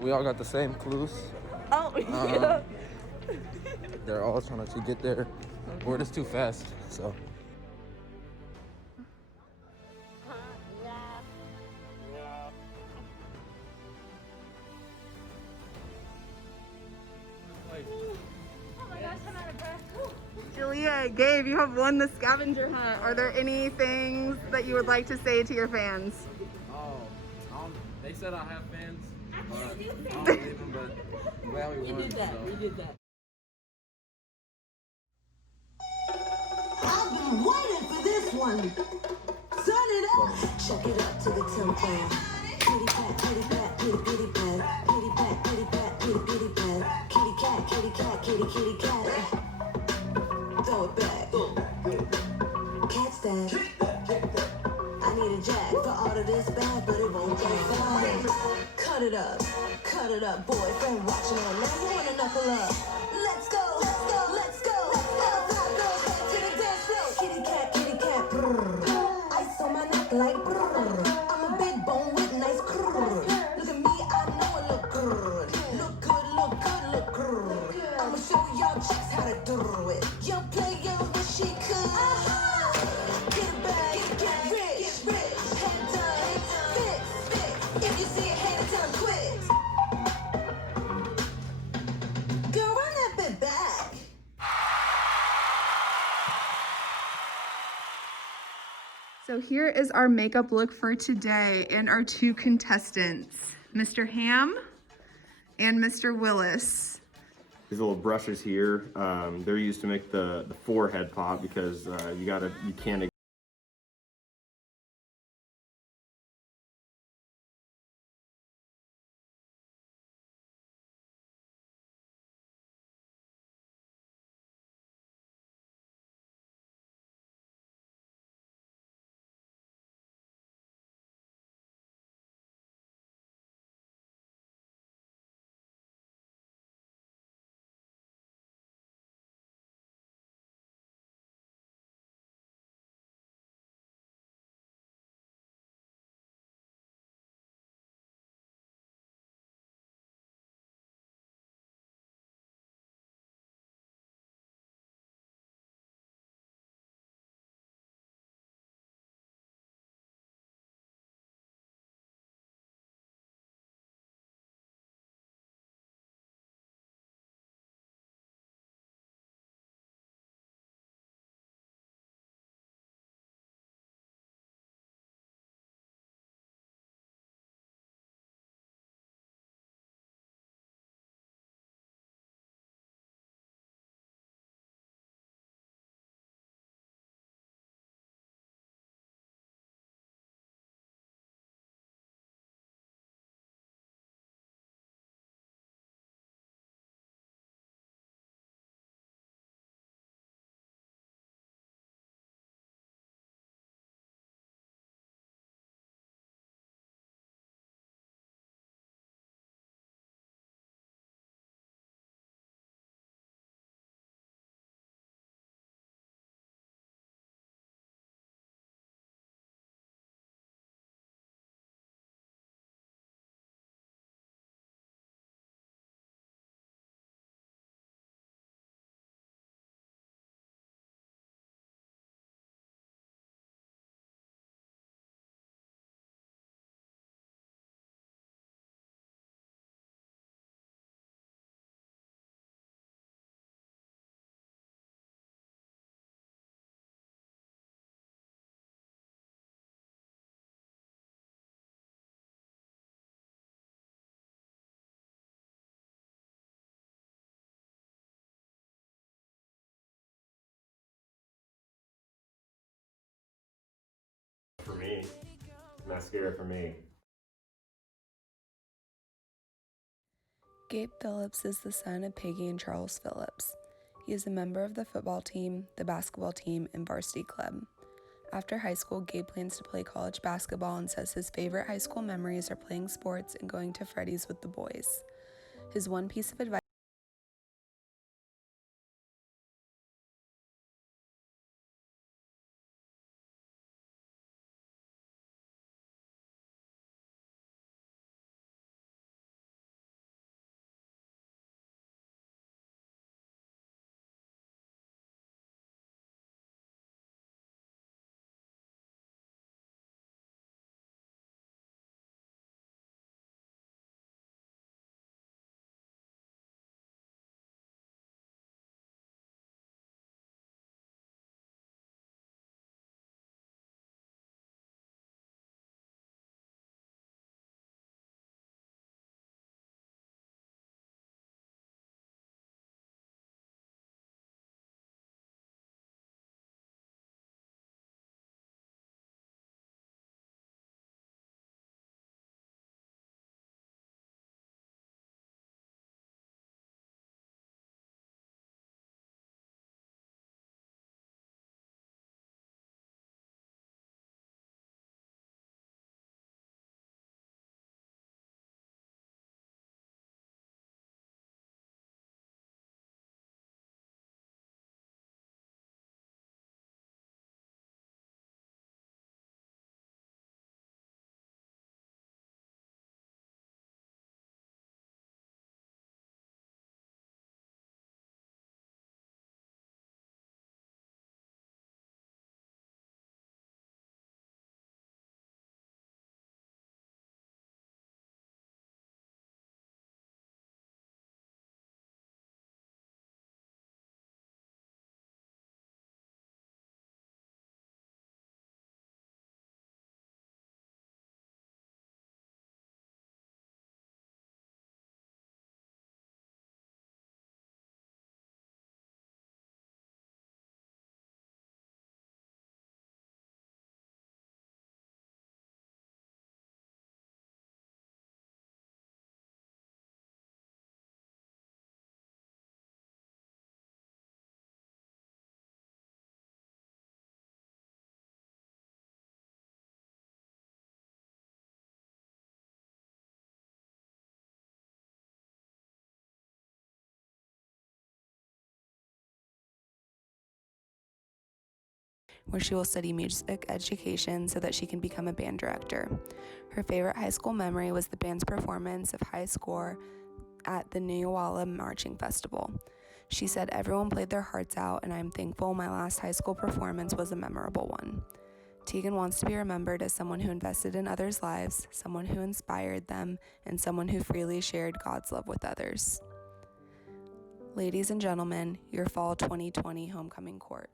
We all got the same clues. Oh, yeah. They're all trying to get there. We're just too fast, so. Julia, Gabe, you have won the scavenger hunt. Are there any things that you would like to say to your fans? Oh, they said I have fans, but I don't believe them, but I'm glad we won. We did that. I've been waiting for this one. Turn it up. Check it up to the tempo. Kitty cat, kitty cat, kitty kitty cat. Kitty cat, kitty cat, kitty kitty cat. Kitty cat, kitty cat, kitty kitty cat. Throw it back. Catch that. I need a jack for all of this bad, but it won't go fast. Cut it up, boyfriend watching on. Now you wanna knuckle up. Let's go, let's go, let's go. Outside, go back to the dance floor. Kitty cat, brrr. Ice on my neck like brrr. I'm a big bone with nice crrr. Look at me, I know I look good. Look good, look good, look good. I'ma show y'all chicks how to do it. Young player, wish she could. Get it back, get rich, head done, fix. If you see a hater, tell him quit. Girl, run that bit back. So here is our makeup look for today and our two contestants, Mr. Ham and Mr. Willis. These little brushes here, they're used to make the forehead pop because you can't for me. Mascara for me. Gabe Phillips is the son of Peggy and Charles Phillips. He is a member of the football team, the basketball team, and varsity club. After high school, Gabe plans to play college basketball and says his favorite high school memories are playing sports and going to Freddy's with the boys. His one piece of advice where she will study music education so that she can become a band director. Her favorite high school memory was the band's performance of High Score at the Neowalla Marching Festival. She said, "Everyone played their hearts out, and I'm thankful my last high school performance was a memorable one." Tegan wants to be remembered as someone who invested in others' lives, someone who inspired them, and someone who freely shared God's love with others. Ladies and gentlemen, your fall 2020 homecoming court.